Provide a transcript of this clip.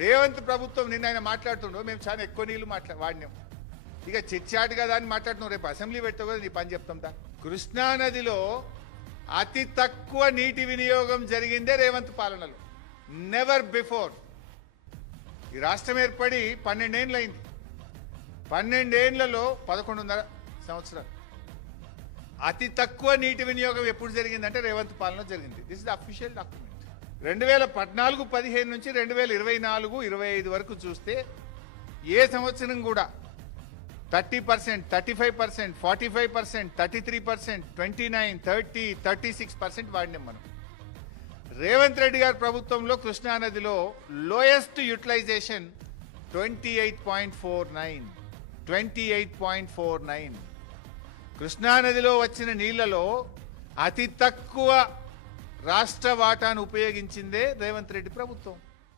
రేవంత్ ప్రభుత్వం నిన్న ఆయన మాట్లాడుతుండో మేము చాలా ఎక్కువ నీళ్లు వాడినాం, ఇక చిచ్చాటు కదా అని మాట్లాడుతున్నాం. రేపు అసెంబ్లీ పెట్టావు కదా నీ పని చెప్తాం దా. కృష్ణా నదిలో అతి తక్కువ నీటి వినియోగం జరిగిందే రేవంత్ పాలనలో. Never before. ఈ రాష్ట్రం ఏర్పడి 12 ఏళ్ళు అయింది. 12 ఏళ్లలో 11.5 సంవత్సరాలు అతి తక్కువ నీటి వినియోగం ఎప్పుడు జరిగిందంటే రేవంత్ పాలన జరిగింది. This is the official document. 2014-15 నుంచి 2024-25 వరకు చూస్తే ఏ సంవత్సరం కూడా 30%, 35%, 45%, 33%, 29%, 30%, 36% వాడినాం మనం. రేవంత్ రెడ్డి గారి ప్రభుత్వంలో కృష్ణానదిలో లోయెస్ట్ యూటిలైజేషన్ 28.49. 28.49. కృష్ణానదిలో వచ్చిన నీళ్లలో అతి తక్కువ రాష్ట్ర వాటాను ఉపయోగించిందే రేవంత్ రెడ్డి ప్రభుత్వం.